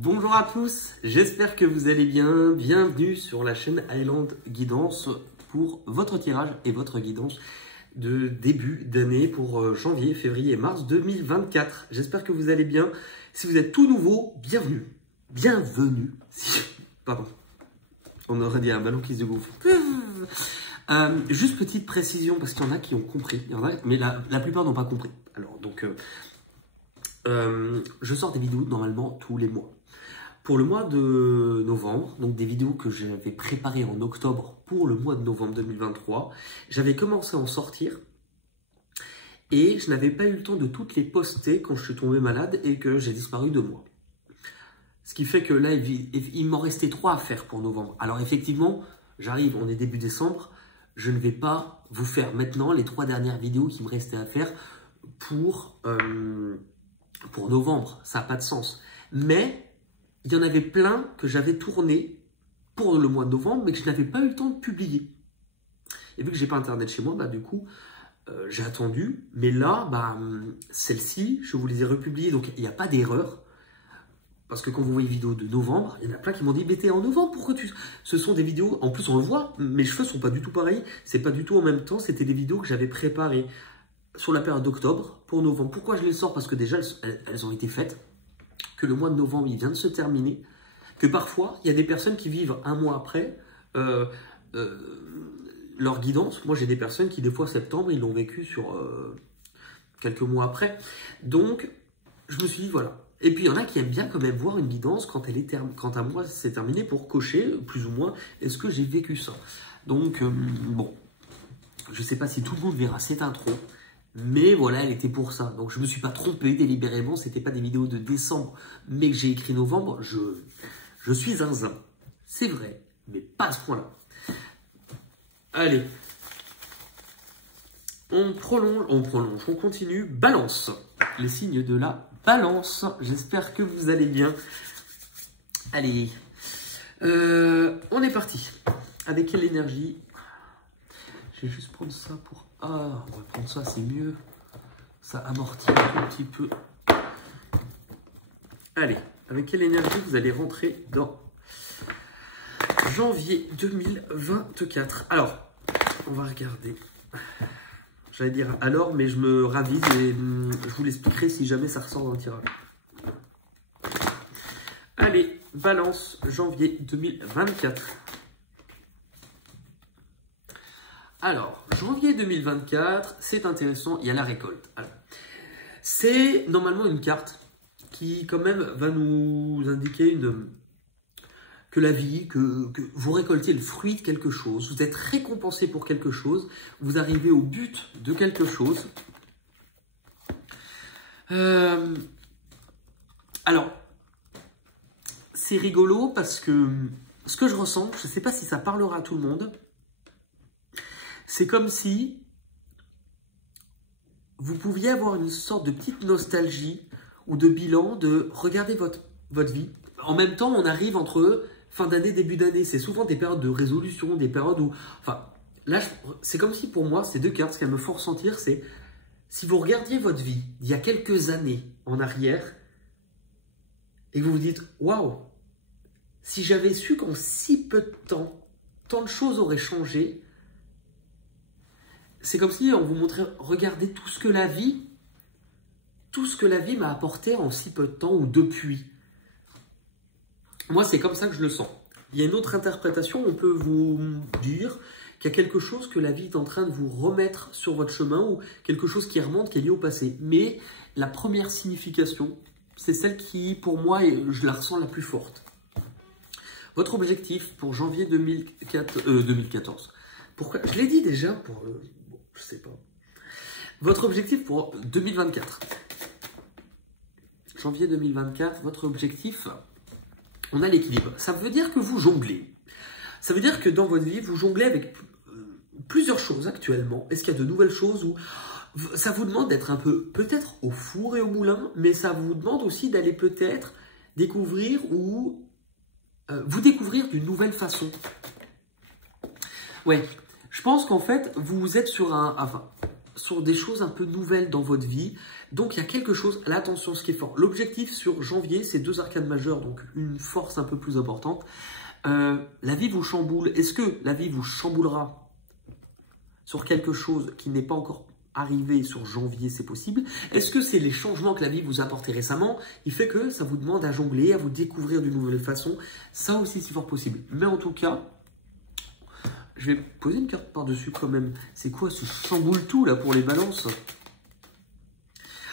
Bonjour à tous, j'espère que vous allez bien. Bienvenue sur la chaîne Highland Guidance pour votre tirage et votre guidance de début d'année pour janvier, février et mars 2024. J'espère que vous allez bien. Si vous êtes tout nouveau, bienvenue. Bienvenue. Pardon, on aurait dit un ballon qui se gonfle. Juste petite précision parce qu'il y en a qui ont compris, mais la plupart n'ont pas compris. Alors donc, je sors des vidéos normalement tous les mois. Pour le mois de novembre, donc des vidéos que j'avais préparées en octobre pour le mois de novembre 2023, j'avais commencé à en sortir et je n'avais pas eu le temps de toutes les poster quand je suis tombé malade et que j'ai disparu 2 mois. Ce qui fait que là, il m'en restait 3 à faire pour novembre. Alors effectivement, j'arrive, on est début décembre, je ne vais pas vous faire maintenant les 3 dernières vidéos qui me restaient à faire pour novembre. Ça n'a pas de sens. Mais il y en avait plein que j'avais tourné pour le mois de novembre, mais que je n'avais pas eu le temps de publier. Et vu que j'ai pas internet chez moi, du coup, j'ai attendu. Mais là, celle-ci, je vous les ai republiées, donc il n'y a pas d'erreur. Parce que quand vous voyez les vidéos de novembre, il y en a plein qui m'ont dit « Mais t'es en novembre, pourquoi tu… » Ce sont des vidéos, en plus on le voit, mes cheveux sont pas du tout pareils, c'est pas du tout en même temps, c'était des vidéos que j'avais préparées sur la période d'octobre pour novembre. Pourquoi je les sors? Parce que déjà, elles ont été faites. Que le mois de novembre, il vient de se terminer, que parfois, il y a des personnes qui vivent un mois après leur guidance. Moi, j'ai des personnes qui, des fois, septembre, ils l'ont vécu sur quelques mois après. Donc, je me suis dit, voilà. Et puis, il y en a qui aiment bien quand même voir une guidance quand un mois s'est terminé pour cocher, plus ou moins, est-ce que j'ai vécu ça? Donc, bon, je ne sais pas si tout le monde verra cette intro. Mais voilà, elle était pour ça. Donc je ne me suis pas trompé délibérément. Ce n'était pas des vidéos de décembre, mais que j'ai écrit novembre. Je suis zinzin. C'est vrai, mais pas à ce point-là. Allez. On continue. Balance. Les signes de la balance. J'espère que vous allez bien. Allez. On est parti. Avec quelle énergie? Je vais juste prendre ça pour... Ah, on va prendre ça, c'est mieux. Ça amortit un petit peu. Allez, avec quelle énergie vous allez rentrer dans janvier 2024? Alors, on va regarder. J'allais dire alors, mais je me ravise et je vous l'expliquerai si jamais ça ressort dans le tirage. Allez, balance, janvier 2024. Alors, janvier 2024, c'est intéressant, il y a la récolte. C'est normalement une carte qui quand même va nous indiquer que la vie, que vous récoltez le fruit de quelque chose, vous êtes récompensé pour quelque chose, vous arrivez au but de quelque chose. Alors, c'est rigolo parce que ce que je ressens, je ne sais pas si ça parlera à tout le monde, c'est comme si vous pouviez avoir une sorte de petite nostalgie ou de bilan de regarder votre vie. En même temps, on arrive entre fin d'année, début d'année. C'est souvent des périodes de résolution, des périodes où... Enfin, là, c'est comme si pour moi, ces 2 cartes, ce qu'elles me font ressentir, c'est si vous regardiez votre vie il y a quelques années en arrière et que vous vous dites « Waouh, si j'avais su qu'en si peu de temps, tant de choses auraient changé », c'est comme si on vous montrait, regardez tout ce que la vie m'a apporté en si peu de temps ou depuis. Moi, c'est comme ça que je le sens. Il y a une autre interprétation, on peut vous dire qu'il y a quelque chose que la vie est en train de vous remettre sur votre chemin ou quelque chose qui remonte, qui est lié au passé. Mais la première signification, c'est celle qui, pour moi, je la ressens la plus forte. Votre objectif pour janvier 2014. Pourquoi? Je l'ai dit déjà pour... je sais pas. Votre objectif pour 2024. Janvier 2024, votre objectif, on a l'équilibre. Ça veut dire que vous jonglez. Ça veut dire que dans votre vie, vous jonglez avec plusieurs choses actuellement. Est-ce qu'il y a de nouvelles choses où ça vous demande d'être un peu, peut-être au four et au moulin, mais ça vous demande aussi d'aller peut-être découvrir ou vous découvrir d'une nouvelle façon. Ouais. Je pense qu'en fait, vous êtes sur un... Enfin, sur des choses un peu nouvelles dans votre vie. Donc, il y a quelque chose, là, attention, ce qui est fort. L'objectif sur janvier, c'est 2 arcanes majeures, donc une force un peu plus importante. La vie vous chamboule. Est-ce que la vie vous chamboulera sur quelque chose qui n'est pas encore arrivé sur janvier, c'est possible? Est-ce que c'est les changements que la vie vous a apportés récemment? Il fait que ça vous demande à jongler, à vous découvrir d'une nouvelle façon. Ça aussi, c'est fort possible. Mais en tout cas, je vais poser une carte par-dessus quand même. C'est quoi ce chamboule tout là pour les balances?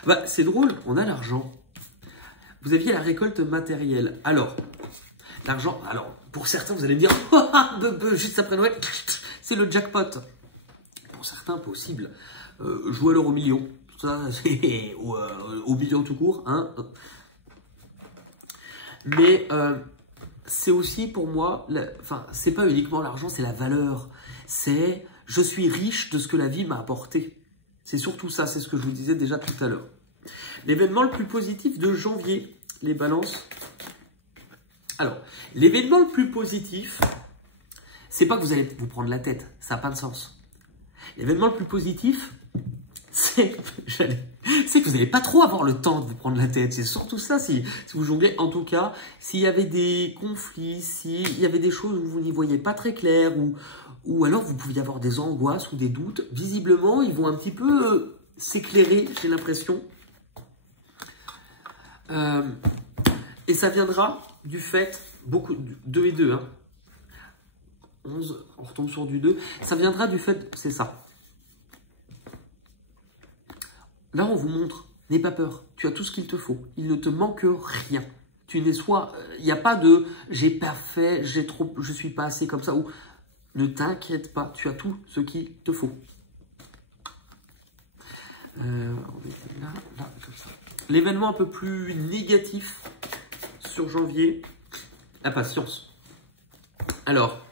Bah, c'est drôle, on a l'argent. Vous aviez la récolte matérielle. Alors, l'argent, alors, pour certains, vous allez me dire, juste après Noël, c'est le jackpot. Pour certains, possible. Jouer à l'euro million. Ça, c'est au million tout court. Hein. Mais c'est aussi pour moi, enfin, c'est pas uniquement l'argent, c'est la valeur. C'est je suis riche de ce que la vie m'a apporté. C'est surtout ça, c'est ce que je vous disais déjà tout à l'heure. L'événement le plus positif de janvier, les balances. Alors, l'événement le plus positif, c'est pas que vous allez vous prendre la tête, ça n'a pas de sens. L'événement le plus positif, c'est que vous n'allez pas trop avoir le temps de vous prendre la tête. C'est surtout ça, si vous jonglez. En tout cas, s'il y avait des conflits, s'il y avait des choses où vous n'y voyez pas très clair, ou alors vous pouviez avoir des angoisses ou des doutes, visiblement, ils vont un petit peu s'éclairer, j'ai l'impression. Et ça viendra du fait, beaucoup, 2 et 2, hein. 11, on retombe sur du 2. Ça viendra du fait, c'est ça. Là, on vous montre, n'aie pas peur, tu as tout ce qu'il te faut. Il ne te manque rien. Tu n'es soit, il n'y a pas de j'ai pas fait, je suis pas assez comme ça, ou ne t'inquiète pas, tu as tout ce qu'il te faut. On est là, comme ça. L'événement un peu plus négatif sur janvier, la patience. Alors,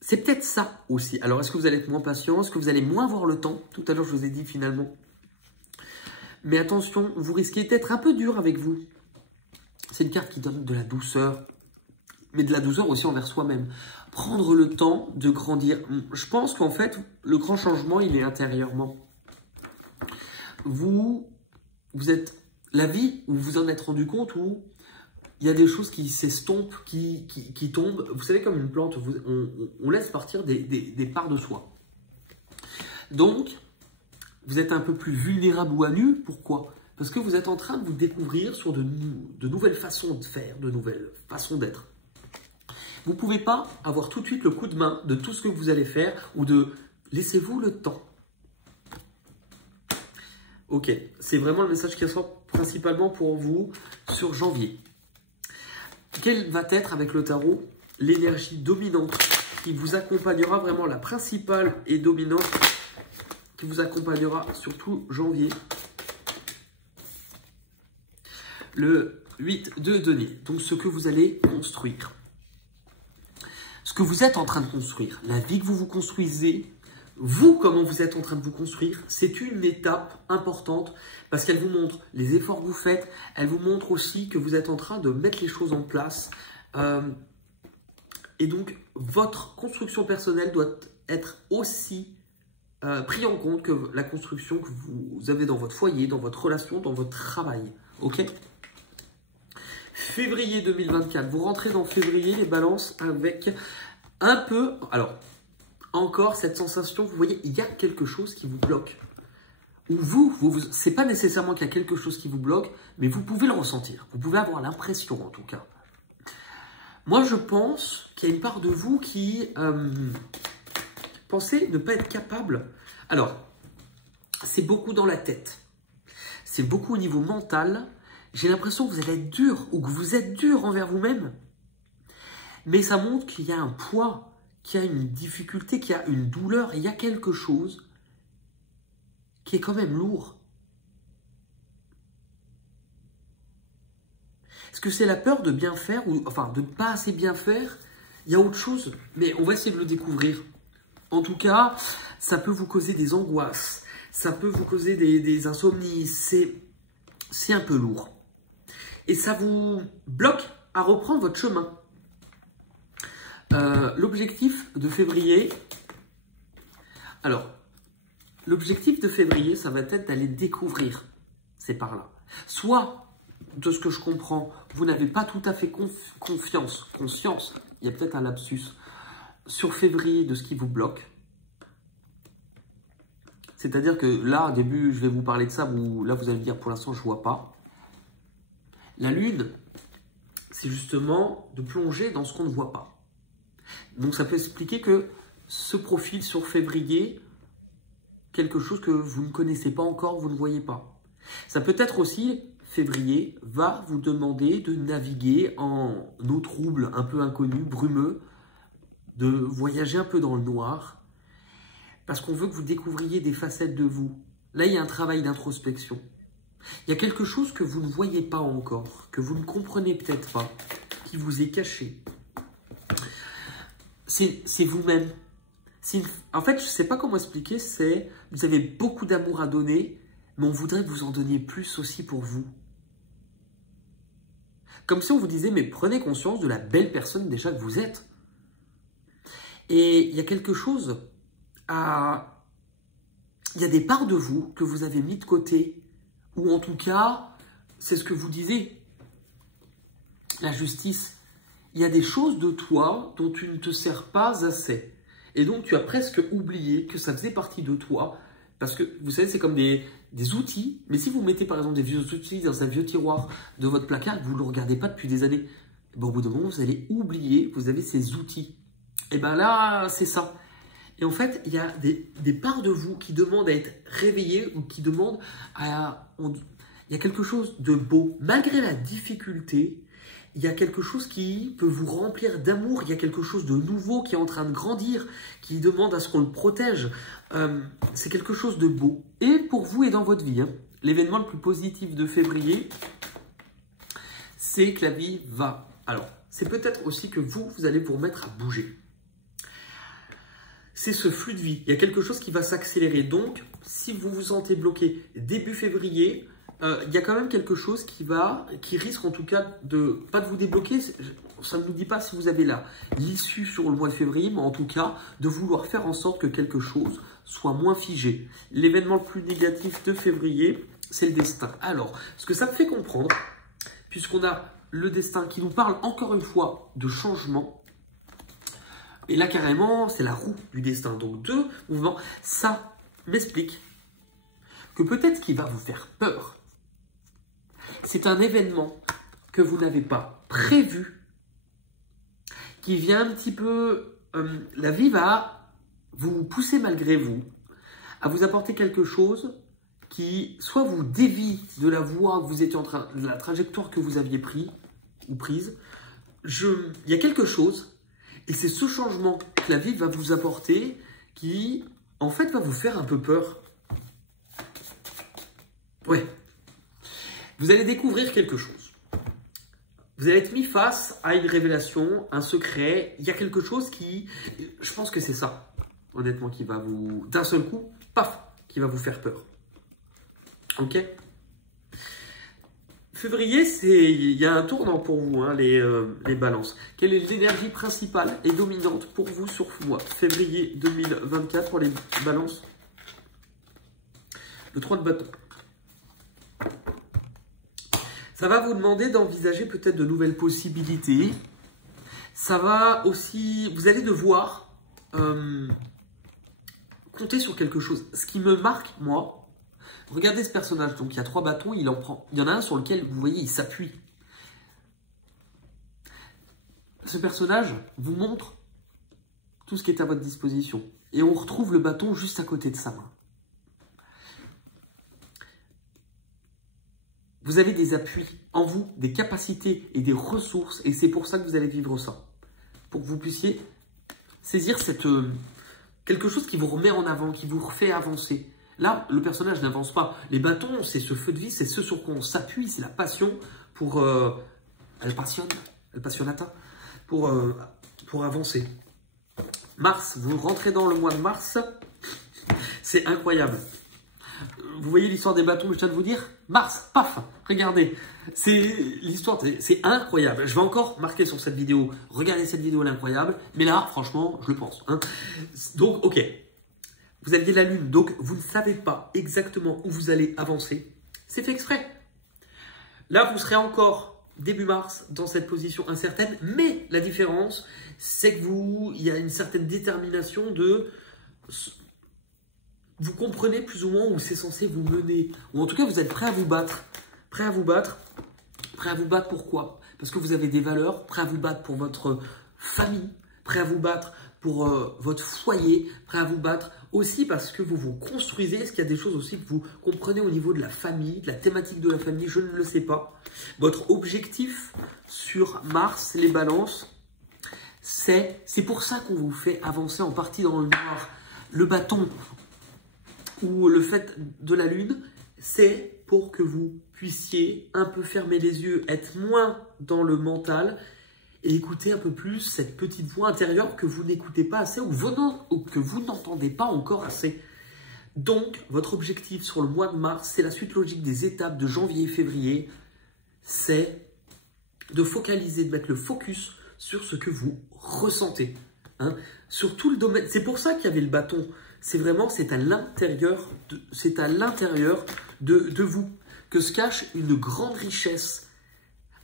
c'est peut-être ça aussi. Alors, est-ce que vous allez être moins patient? Est-ce que vous allez moins avoir le temps? Tout à l'heure, je vous ai dit finalement. Mais attention, vous risquez d'être un peu dur avec vous. C'est une carte qui donne de la douceur, mais de la douceur aussi envers soi-même. Prendre le temps de grandir. Je pense qu'en fait, le grand changement, il est intérieurement. Vous êtes la vie où vous en êtes rendu compte, où il y a des choses qui s'estompent, qui tombent. Vous savez, comme une plante, on laisse partir des parts de soi. Donc, vous êtes un peu plus vulnérable ou à nu. Pourquoi? Parce que vous êtes en train de vous découvrir sur de nouvelles façons de faire, de nouvelles façons d'être. Vous ne pouvez pas avoir tout de suite le coup de main de tout ce que vous allez faire ou de laissez-vous le temps. Ok, c'est vraiment le message qui ressort principalement pour vous sur janvier. Quelle va être avec le tarot l'énergie dominante qui vous accompagnera vraiment, la principale et dominante qui vous accompagnera sur tout janvier? Le 8 de denier, donc ce que vous allez construire. Ce que vous êtes en train de construire, la vie que vous vous construisez, vous, comment vous êtes en train de vous construire, c'est une étape importante parce qu'elle vous montre les efforts que vous faites, elle vous montre aussi que vous êtes en train de mettre les choses en place. Et donc, votre construction personnelle doit être aussi pris en compte que la construction que vous avez dans votre foyer, dans votre relation, dans votre travail. Ok ? Février 2024, vous rentrez dans février, les balances, avec un peu... Alors, encore cette sensation, vous voyez, il y a quelque chose qui vous bloque. Ou c'est pas nécessairement qu'il y a quelque chose qui vous bloque, mais vous pouvez le ressentir. Vous pouvez avoir l'impression, en tout cas. Moi, je pense qu'il y a une part de vous qui pensez ne pas être capable. Alors, c'est beaucoup dans la tête. C'est beaucoup au niveau mental. J'ai l'impression que vous allez être dur ou que vous êtes dur envers vous-même. Mais ça montre qu'il y a un poids, qu'il y a une difficulté, qu'il y a une douleur. Et il y a quelque chose qui est quand même lourd. Est-ce que c'est la peur de bien faire ou enfin de ne pas assez bien faire? Il y a autre chose, mais on va essayer de le découvrir. En tout cas, ça peut vous causer des angoisses. Ça peut vous causer des insomnies. C'est un peu lourd. Et ça vous bloque à reprendre votre chemin. L'objectif de février, Alors, l'objectif de février, ça va être d'aller découvrir ces parts-là. Soit, de ce que je comprends, vous n'avez pas tout à fait conscience, il y a peut-être un lapsus, sur février de ce qui vous bloque. C'est-à-dire que là, au début, je vais vous parler de ça, là, vous allez me dire, pour l'instant, je ne vois pas. La lune, c'est justement de plonger dans ce qu'on ne voit pas. Donc, ça peut expliquer que ce profil sur février, quelque chose que vous ne connaissez pas encore, vous ne voyez pas. Ça peut être aussi, février va vous demander de naviguer en eau trouble, un peu inconnue, brumeux, de voyager un peu dans le noir, parce qu'on veut que vous découvriez des facettes de vous. Là, il y a un travail d'introspection. Il y a quelque chose que vous ne voyez pas encore, que vous ne comprenez peut-être pas, qui vous est caché. C'est vous-même. En fait, je ne sais pas comment expliquer, vous avez beaucoup d'amour à donner, mais on voudrait que vous en donniez plus aussi pour vous. Comme si on vous disait, mais prenez conscience de la belle personne déjà que vous êtes. Et il y a quelque chose il y a des parts de vous que vous avez mis de côté, ou en tout cas, c'est ce que vous disiez, la justice. Il y a des choses de toi dont tu ne te sers pas assez. Et donc, tu as presque oublié que ça faisait partie de toi. Parce que, vous savez, c'est comme des outils. Mais si vous mettez, par exemple, des vieux outils dans un vieux tiroir de votre placard, vous ne le regardez pas depuis des années, ben, au bout d'un moment, vous allez oublier que vous avez ces outils. Et bien là, c'est ça. Et en fait, il y a des parts de vous qui demandent à être réveillées ou qui demandent il y a quelque chose de beau. Malgré la difficulté, il y a quelque chose qui peut vous remplir d'amour. Il y a quelque chose de nouveau qui est en train de grandir, qui demande à ce qu'on le protège. C'est quelque chose de beau. Et pour vous et dans votre vie, l'événement le plus positif de février, c'est que la vie va. Alors, c'est peut-être aussi que vous allez vous remettre à bouger. C'est ce flux de vie. Il y a quelque chose qui va s'accélérer. Donc, si vous vous sentez bloqué début février, il y a quand même quelque chose qui risque en tout cas pas de vous débloquer. Ça ne nous dit pas si vous avez l'issue sur le mois de février, mais en tout cas, de vouloir faire en sorte que quelque chose soit moins figé. L'événement le plus négatif de février, c'est le destin. Alors, ce que ça me fait comprendre, puisqu'on a le destin qui nous parle encore une fois de changement, et là, carrément, c'est la roue du destin. Donc, deux mouvements. Ça m'explique que peut-être ce qui va vous faire peur, c'est un événement que vous n'avez pas prévu, qui vient un petit peu... la vie va vous pousser malgré vous, à vous apporter quelque chose qui soit vous dévie de la voie que vous étiez de la trajectoire que vous aviez prise. Il y a quelque chose... Et c'est ce changement que la vie va vous apporter qui, en fait, va vous faire un peu peur. Ouais. Vous allez découvrir quelque chose. Vous allez être mis face à une révélation, un secret. Il y a quelque chose qui... Je pense que c'est ça, honnêtement, qui va vous... D'un seul coup, paf, qui va vous faire peur. Ok ? Février, il y a un tournant pour vous, les balances. Quelle est l'énergie principale et dominante pour vous sur mois février 2024 pour les balances? Le 3 de bâton. Ça va vous demander d'envisager peut-être de nouvelles possibilités. Ça va aussi... Vous allez devoir compter sur quelque chose. Ce qui me marque, moi... Regardez ce personnage, donc il y a 3 bâtons, il en prend. Il y en a un sur lequel, vous voyez, il s'appuie. Ce personnage vous montre tout ce qui est à votre disposition. Et on retrouve le bâton juste à côté de sa main. Vous avez des appuis en vous, des capacités et des ressources, et c'est pour ça que vous allez vivre ça. Pour que vous puissiez saisir quelque chose qui vous remet en avant, qui vous refait avancer. Là, le personnage n'avance pas. Les bâtons, c'est ce feu de vie, c'est ce sur quoi on s'appuie, c'est la passion pour... elle passionnata, pour avancer. Mars, vous rentrez dans le mois de mars, c'est incroyable. Vous voyez l'histoire des bâtons que je viens de vous dire? Mars, paf, regardez. C'est l'histoire, c'est incroyable. Je vais encore marquer sur cette vidéo. Regardez cette vidéo, elle est incroyable. Mais là, franchement, je le pense. Donc, ok. Vous aviez la lune, donc vous ne savez pas exactement où vous allez avancer. C'est fait exprès. Là, vous serez encore début mars dans cette position incertaine, mais la différence, c'est que il y a une certaine détermination de... Vous comprenez plus ou moins où c'est censé vous mener. Ou en tout cas, vous êtes prêt à vous battre. Prêt à vous battre. Prêt à vous battre pourquoi? Parce que vous avez des valeurs. Prêt à vous battre pour votre famille. Prêt à vous battre pour votre foyer. Prêt à vous battre aussi parce que vous vous construisez. Est-ce qu'il y a des choses aussi que vous comprenez au niveau de la famille, de la thématique de la famille? Je ne le sais pas. Votre objectif sur Mars, les balances, c'est pour ça qu'on vous fait avancer en partie dans le noir. Le bâton ou le fait de la lune, c'est pour que vous puissiez un peu fermer les yeux, être moins dans le mental et écouter un peu plus cette petite voix intérieure que vous n'écoutez pas assez ou que vous n'entendez pas encore assez. Donc, votre objectif sur le mois de mars, c'est la suite logique des étapes de janvier et février, c'est de focaliser, de mettre le focus sur ce que vous ressentez, hein, sur tout le domaine. C'est pour ça qu'il y avait le bâton. C'est vraiment, c'est à l'intérieur de vous que se cache une grande richesse.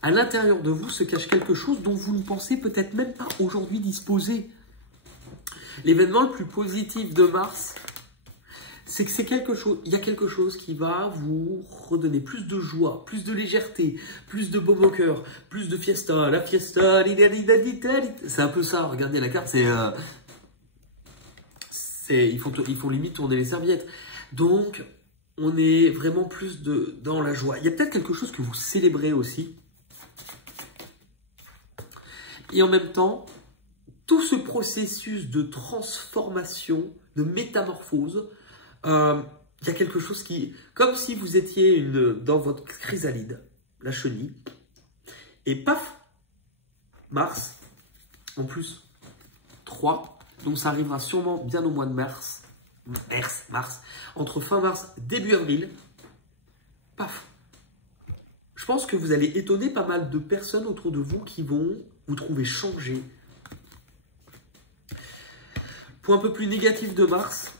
À l'intérieur de vous se cache quelque chose dont vous ne pensez peut-être même pas aujourd'hui disposer. L'événement le plus positif de Mars, c'est que il y a quelque chose qui va vous redonner plus de joie, plus de légèreté, plus de baume au cœur, plus de fiesta, la fiesta, c'est un peu ça, regardez la carte, il faut limite tourner les serviettes. Donc, on est vraiment plus dans la joie. Il y a peut-être quelque chose que vous célébrez aussi. Et en même temps, tout ce processus de transformation, de métamorphose, il y a quelque chose qui... Comme si vous étiez dans votre chrysalide, la chenille, et paf, Mars, en plus, 3, donc ça arrivera sûrement bien au mois de mars, entre fin mars, début avril, paf. Je pense que vous allez étonner pas mal de personnes autour de vous qui vont vous trouver changé. Point un peu plus négatif de Mars,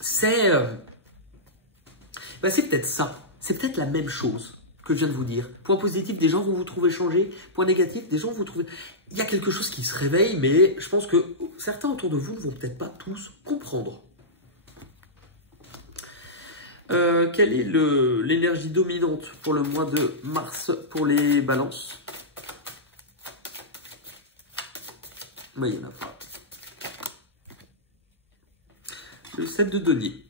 c'est peut-être ça. C'est peut-être la même chose que je viens de vous dire. Point positif, des gens vont vous trouver changé. Point négatif, des gens vont vous trouver... Il y a quelque chose qui se réveille, mais je pense que certains autour de vous ne vont peut-être pas tous comprendre. Quelle est l'énergie dominante pour le mois de mars pour les balances? Oui, il n'y en a pas. Le 7 de denier.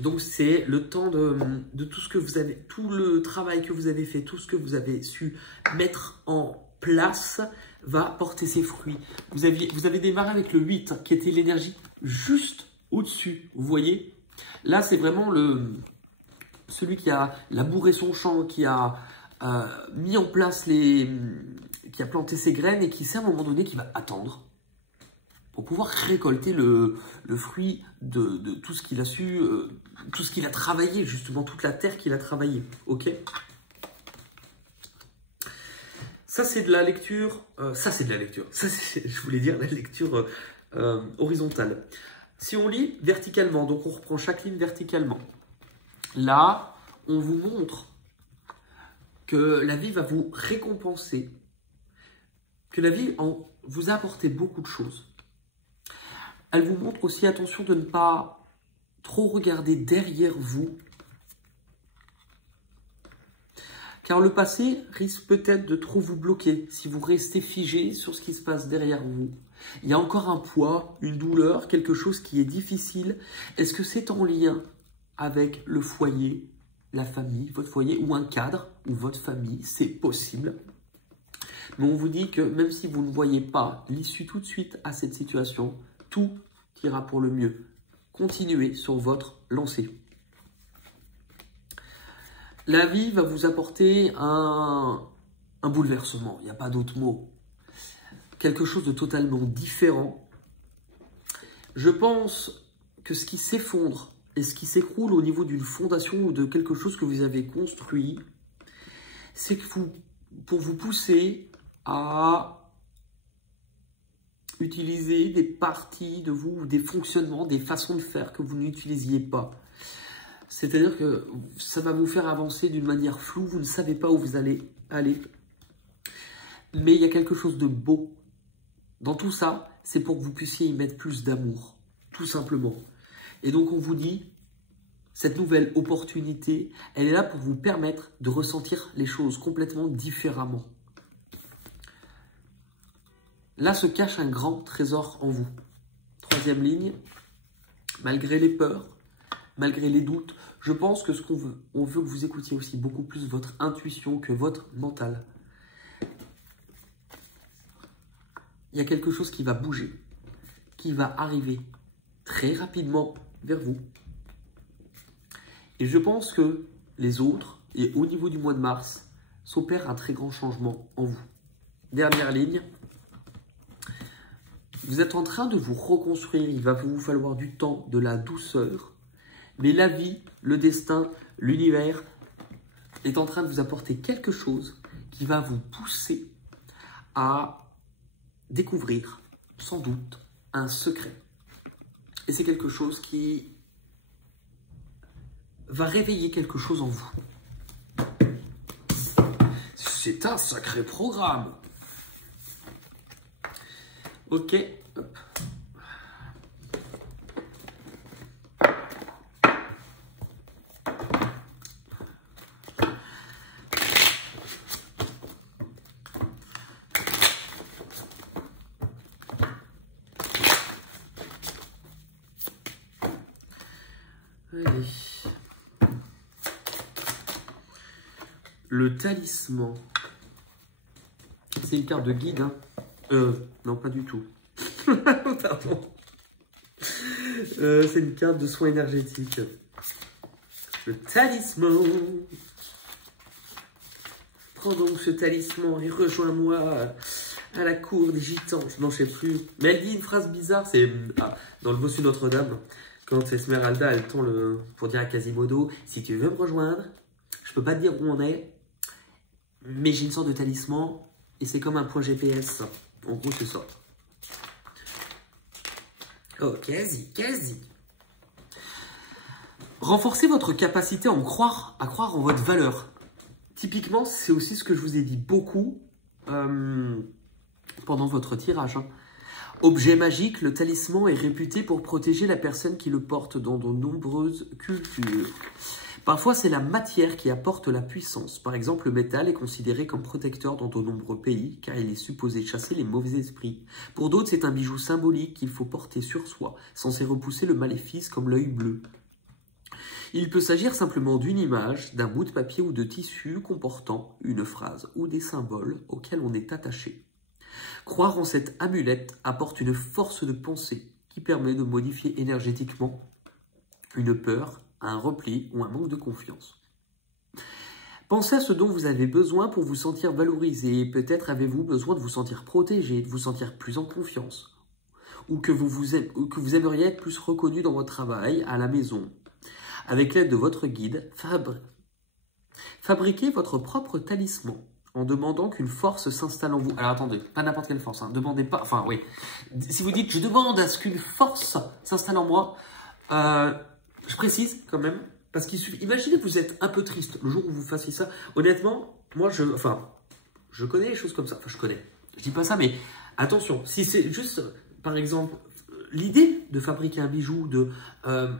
Donc c'est le temps de tout ce que vous avez, tout le travail que vous avez fait, tout ce que vous avez su mettre en place va porter ses fruits. Vous avez démarré avec le 8 qui était l'énergie juste au-dessus, vous voyez? Là, c'est vraiment celui qui a labouré son champ, qui a mis en place qui a planté ses graines et qui sait à un moment donné qui va attendre pour pouvoir récolter le fruit de tout ce qu'il a su, tout ce qu'il a travaillé, justement, toute la terre qu'il a travaillé. Ok? Ça, c'est de la lecture. Ça, je voulais dire la lecture horizontale. Si on lit verticalement, donc on reprend chaque ligne verticalement. Là, on vous montre que la vie va vous récompenser, que la vie vous a apporté beaucoup de choses. Elle vous montre aussi, attention, de ne pas trop regarder derrière vous, car le passé risque peut-être de trop vous bloquer si vous restez figé sur ce qui se passe derrière vous. Il y a encore un poids, une douleur, quelque chose qui est difficile. Est-ce que c'est en lien avec le foyer, la famille, votre foyer, ou un cadre, ou votre famille? C'est possible. Mais on vous dit que même si vous ne voyez pas l'issue tout de suite à cette situation, tout ira pour le mieux. Continuez sur votre lancée. La vie va vous apporter un bouleversement, il n'y a pas d'autre mot. Quelque chose de totalement différent. Je pense que ce qui s'effondre et ce qui s'écroule au niveau d'une fondation ou de quelque chose que vous avez construit, c'est que pour vous pousser à utiliser des parties de vous, des fonctionnements, des façons de faire que vous n'utilisiez pas. C'est-à-dire que ça va vous faire avancer d'une manière floue, vous ne savez pas où vous allez aller. Mais il y a quelque chose de beau. Dans tout ça, c'est pour que vous puissiez y mettre plus d'amour, tout simplement. Et donc on vous dit, cette nouvelle opportunité, elle est là pour vous permettre de ressentir les choses complètement différemment. Là se cache un grand trésor en vous. Troisième ligne, malgré les peurs, malgré les doutes, je pense que ce qu'on veut, on veut que vous écoutiez aussi beaucoup plus votre intuition que votre mental. Il y a quelque chose qui va bouger, qui va arriver très rapidement vers vous. Et je pense que les autres, et au niveau du mois de mars, s'opère un très grand changement en vous. Dernière ligne. Vous êtes en train de vous reconstruire, il va vous falloir du temps, de la douceur. Mais la vie, le destin, l'univers est en train de vous apporter quelque chose qui va vous pousser à découvrir, sans doute, un secret. Et c'est quelque chose qui va réveiller quelque chose en vous. C'est un sacré programme. Ok. Hop. Allez. Le talisman. C'est une carte de guide, hein. Non, pas du tout. Pardon. C'est une carte de soins énergétiques. Le talisman. Prends donc ce talisman et rejoins-moi à la cour des gitans. Je n'en sais plus. Mais elle dit une phrase bizarre. C'est dans le bossu Notre-Dame. Quand Esmeralda, elle tend pour dire à Quasimodo, si tu veux me rejoindre, je peux pas te dire où on est, mais j'ai une sorte de talisman et c'est comme un point GPS. En gros, c'est ça. Oh, quasi. Renforcez votre capacité à croire en votre valeur. Typiquement, c'est aussi ce que je vous ai dit beaucoup pendant votre tirage. Hein. Objet magique, le talisman est réputé pour protéger la personne qui le porte dans de nombreuses cultures. Parfois, c'est la matière qui apporte la puissance. Par exemple, le métal est considéré comme protecteur dans de nombreux pays, car il est supposé chasser les mauvais esprits. Pour d'autres, c'est un bijou symbolique qu'il faut porter sur soi, censé repousser le maléfice comme l'œil bleu. Il peut s'agir simplement d'une image, d'un bout de papier ou de tissu comportant une phrase ou des symboles auxquels on est attaché. Croire en cette amulette apporte une force de pensée qui permet de modifier énergétiquement une peur, un repli ou un manque de confiance. Pensez à ce dont vous avez besoin pour vous sentir valorisé. Peut-être avez-vous besoin de vous sentir protégé, de vous sentir plus en confiance. Ou que vous aimeriez être plus reconnu dans votre travail, à la maison. Avec l'aide de votre guide, fabriquez votre propre talisman en demandant qu'une force s'installe en vous. Alors attendez, pas n'importe quelle force, hein. Demandez pas, enfin oui. Si vous dites, je demande à ce qu'une force s'installe en moi, je précise quand même, parce qu'il suffit, imaginez que vous êtes un peu triste le jour où vous fassiez ça. Honnêtement, moi je connais les choses comme ça, enfin je connais, je dis pas ça, mais attention, si c'est juste, par exemple, l'idée de fabriquer un bijou,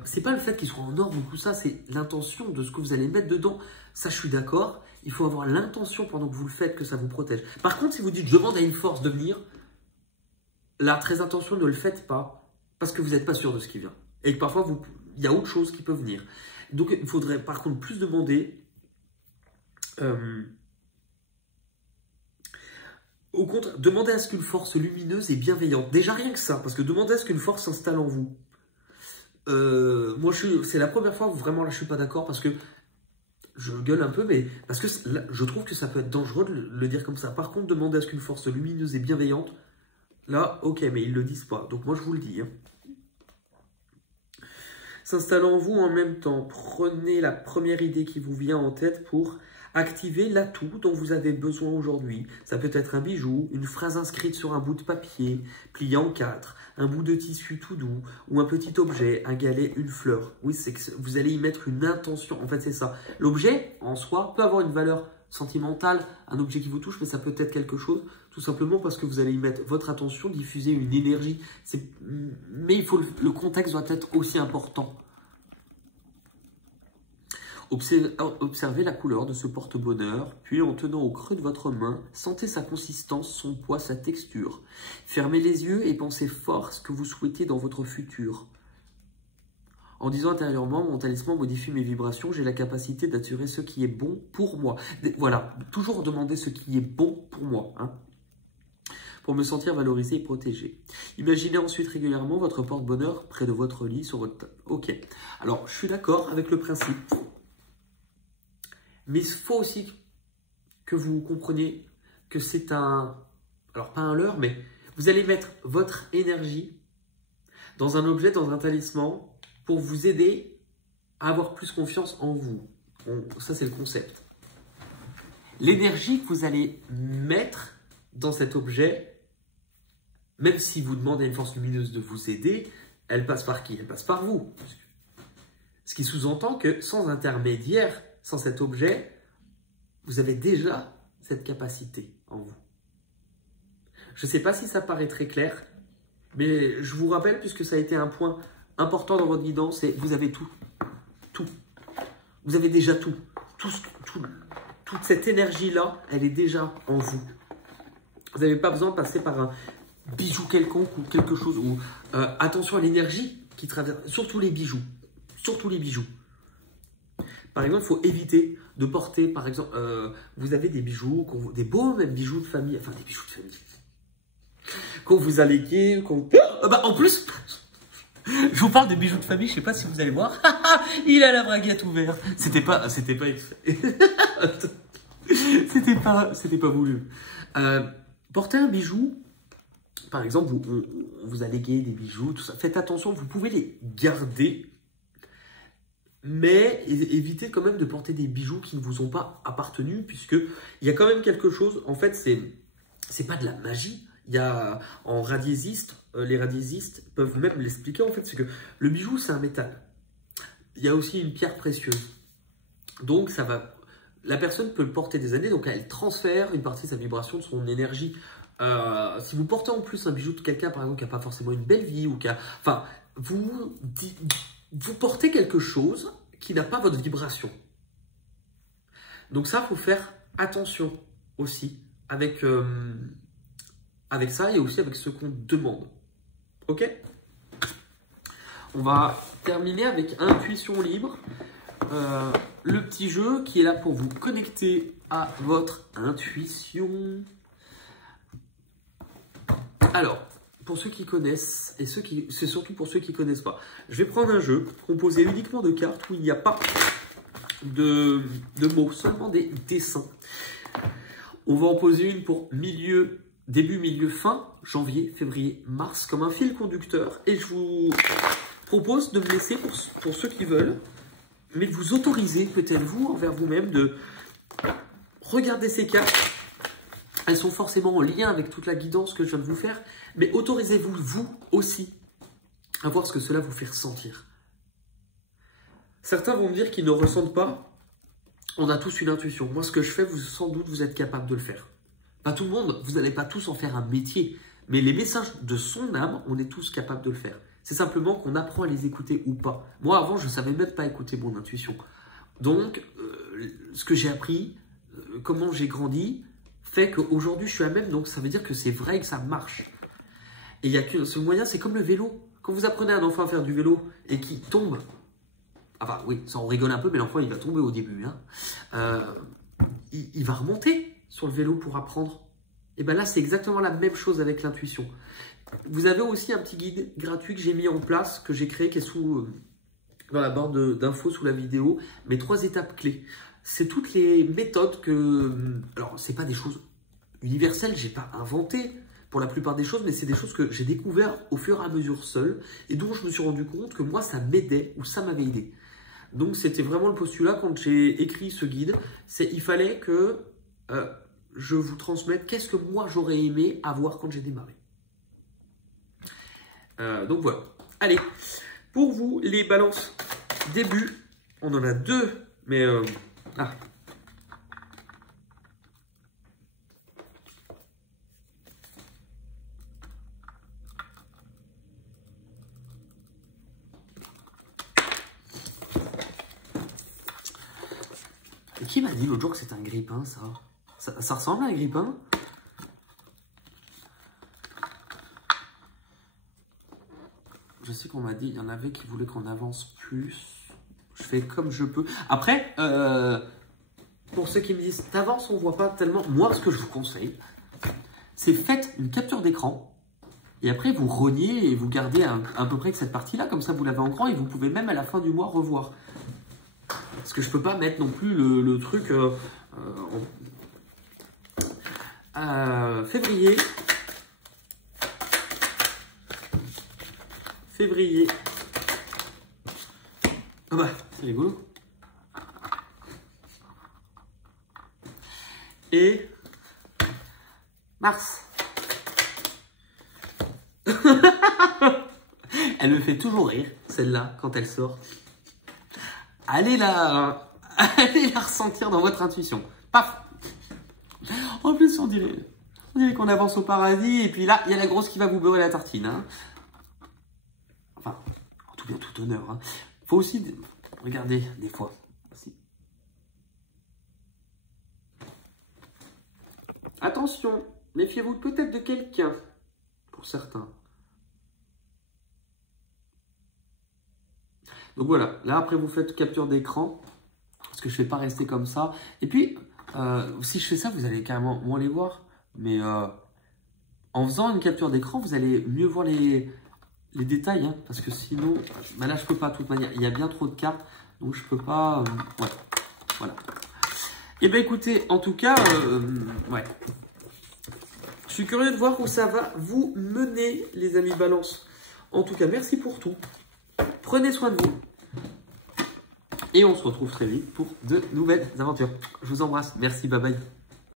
c'est pas le fait qu'il soit en or ou tout ça, c'est l'intention de ce que vous allez mettre dedans. Ça, je suis d'accord. Il faut avoir l'intention pendant que vous le faites que ça vous protège. Par contre, si vous dites je demande à une force de venir, là, très attention, ne le faites pas parce que vous n'êtes pas sûr de ce qui vient. Et que parfois, il y a autre chose qui peut venir. Donc, il faudrait par contre plus demander. Au contraire, demandez à ce qu'une force lumineuse et bienveillante. Déjà rien que ça, parce que demandez à ce qu'une force s'installe en vous. Moi, c'est la première fois où vraiment là, je suis pas d'accord parce que je gueule un peu, mais parce que là, je trouve que ça peut être dangereux de le dire comme ça. Par contre, demandez à ce qu'une force lumineuse et bienveillante, là, ok, mais ils le disent pas. Donc moi, je vous le dis. Hein. S'installe en vous en même temps. Prenez la première idée qui vous vient en tête pour Activez l'atout dont vous avez besoin aujourd'hui. Ça peut être un bijou, une phrase inscrite sur un bout de papier, plié en 4, un bout de tissu tout doux, ou un petit objet, un galet, une fleur. Oui, c'est que vous allez y mettre une intention. En fait, c'est ça. L'objet, en soi, peut avoir une valeur sentimentale, un objet qui vous touche, mais ça peut être quelque chose, tout simplement parce que vous allez y mettre votre attention, diffuser une énergie. Mais le contexte doit être aussi important. Observez la couleur de ce porte-bonheur, puis en tenant au creux de votre main, sentez sa consistance, son poids, sa texture. Fermez les yeux et pensez fort ce que vous souhaitez dans votre futur. En disant intérieurement, mon talisman modifie mes vibrations, j'ai la capacité d'attirer ce qui est bon pour moi. Voilà, toujours demander ce qui est bon pour moi, hein, pour me sentir valorisé et protégé. Imaginez ensuite régulièrement votre porte-bonheur près de votre lit, sur votre table. Ok, alors je suis d'accord avec le principe. Mais il faut aussi que vous compreniez que c'est alors pas un leurre, mais vous allez mettre votre énergie dans un objet, dans un talisman, pour vous aider à avoir plus confiance en vous. Ça, c'est le concept. L'énergie que vous allez mettre dans cet objet, même si vous demandez à une force lumineuse de vous aider, elle passe par qui? Elle passe par vous. Ce qui sous-entend que sans intermédiaire, sans cet objet, vous avez déjà cette capacité en vous. Je ne sais pas si ça paraît très clair, mais je vous rappelle, puisque ça a été un point important dans votre guidance, c'est vous avez tout. Tout. Vous avez déjà tout. Toute cette énergie-là, elle est déjà en vous. Vous n'avez pas besoin de passer par un bijou quelconque ou quelque chose. Attention à l'énergie qui traverse, surtout les bijoux. Surtout les bijoux. Par exemple, il faut éviter de porter, par exemple, vous avez des bijoux, des beaux même bijoux de famille, enfin des bijoux de famille, qu'on vous a légués, en plus, je vous parle de bijoux de famille, je ne sais pas si vous allez voir, il a la braguette ouverte. C'était pas exprès. C'était pas voulu. Porter un bijou, par exemple, on vous a légué des bijoux, tout ça. Faites attention, vous pouvez les garder. Mais évitez quand même de porter des bijoux qui ne vous ont pas appartenu, puisqu'il y a quand même quelque chose, en fait, c'est pas de la magie. Il y a, en radiésiste, les radiésistes peuvent même l'expliquer, en fait, c'est que le bijou, c'est un métal. Il y a aussi une pierre précieuse. Donc, la personne peut le porter des années, donc elle transfère une partie de sa vibration, de son énergie. Si vous portez en plus un bijou de quelqu'un, par exemple, qui n'a pas forcément une belle vie, ou enfin, vous portez quelque chose qui n'a pas votre vibration. Donc ça, il faut faire attention aussi avec ça et aussi avec ce qu'on demande. Ok? On va terminer avec intuition libre. Le petit jeu qui est là pour vous connecter à votre intuition. Alors, pour ceux qui connaissent, et c'est surtout pour ceux qui ne connaissent pas, je vais prendre un jeu composé uniquement de cartes où il n'y a pas de mots, seulement des dessins. On va en poser une pour début, milieu, fin, janvier, février, mars, comme un fil conducteur. Et je vous propose de me laisser, pour ceux qui veulent, mais de vous autoriser, peut-être vous, envers vous-même, de regarder ces cartes. Elles sont forcément en lien avec toute la guidance que je viens de vous faire, mais autorisez-vous, vous aussi, à voir ce que cela vous fait ressentir. Certains vont me dire qu'ils ne ressentent pas. On a tous une intuition. Moi, ce que je fais, sans doute, vous êtes capable de le faire. Pas tout le monde, vous n'allez pas tous en faire un métier, mais les messages de son âme, on est tous capables de le faire. C'est simplement qu'on apprend à les écouter ou pas. Moi, avant, je ne savais même pas écouter mon intuition. Donc, ce que j'ai appris, comment j'ai grandi, fait qu'aujourd'hui, je suis à même. Donc, ça veut dire que c'est vrai et que ça marche. Et il y a que ce moyen, c'est comme le vélo. Quand vous apprenez à un enfant à faire du vélo et qu'il tombe, enfin oui, ça on rigole un peu, mais l'enfant il va tomber au début. Hein. Il va remonter sur le vélo pour apprendre. Et bien là, c'est exactement la même chose avec l'intuition. Vous avez aussi un petit guide gratuit que j'ai mis en place, que j'ai créé, qui est dans la barre d'infos sous la vidéo, mes 3 étapes clés. C'est toutes les méthodes alors, c'est pas des choses universelles, j'ai pas inventé pour la plupart des choses, mais c'est des choses que j'ai découvert au fur et à mesure seul, et dont je me suis rendu compte que moi, ça m'aidait ou ça m'avait aidé. Donc c'était vraiment le postulat quand j'ai écrit ce guide, c'est il fallait que je vous transmette qu'est-ce que moi j'aurais aimé avoir quand j'ai démarré. Donc voilà. Allez, pour vous les balances début, on en a deux, mais qui m'a dit l'autre jour que c'était un grille-pain, ça ressemble à un grille-pain? Je sais qu'on m'a dit, il y en avait qui voulaient qu'on avance plus. Je fais comme je peux. Après, pour ceux qui me disent, t'avances, on voit pas tellement. Moi, ce que je vous conseille, c'est faites une capture d'écran. Et après, vous reniez et vous gardez à peu près que cette partie-là. Comme ça, vous l'avez en grand et vous pouvez même à la fin du mois revoir. Parce que je peux pas mettre non plus le truc février. Ah bah, c'est rigolo. Et mars. Elle me fait toujours rire, celle-là, quand elle sort. Allez la ressentir dans votre intuition. Paf. En plus, on dirait qu'on avance au paradis. Et puis là, il y a la grosse qui va vous beurrer la tartine. Hein. Enfin, en tout bien, tout honneur. Hein. Faut aussi regarder des fois. Aussi. Attention, méfiez-vous peut-être de quelqu'un. Pour certains. Donc voilà, là après vous faites capture d'écran, parce que je ne vais pas rester comme ça. Et puis, si je fais ça, vous allez carrément moins les voir. Mais en faisant une capture d'écran, vous allez mieux voir les détails. Hein, parce que sinon, bah là je ne peux pas de toute manière, il y a bien trop de cartes. Donc je ne peux pas... ouais, voilà. Et bien écoutez, en tout cas, ouais. Je suis curieux de voir où ça va vous mener, les amis Balance. En tout cas, merci pour tout. Prenez soin de vous. Et on se retrouve très vite pour de nouvelles aventures. Je vous embrasse. Merci, bye bye.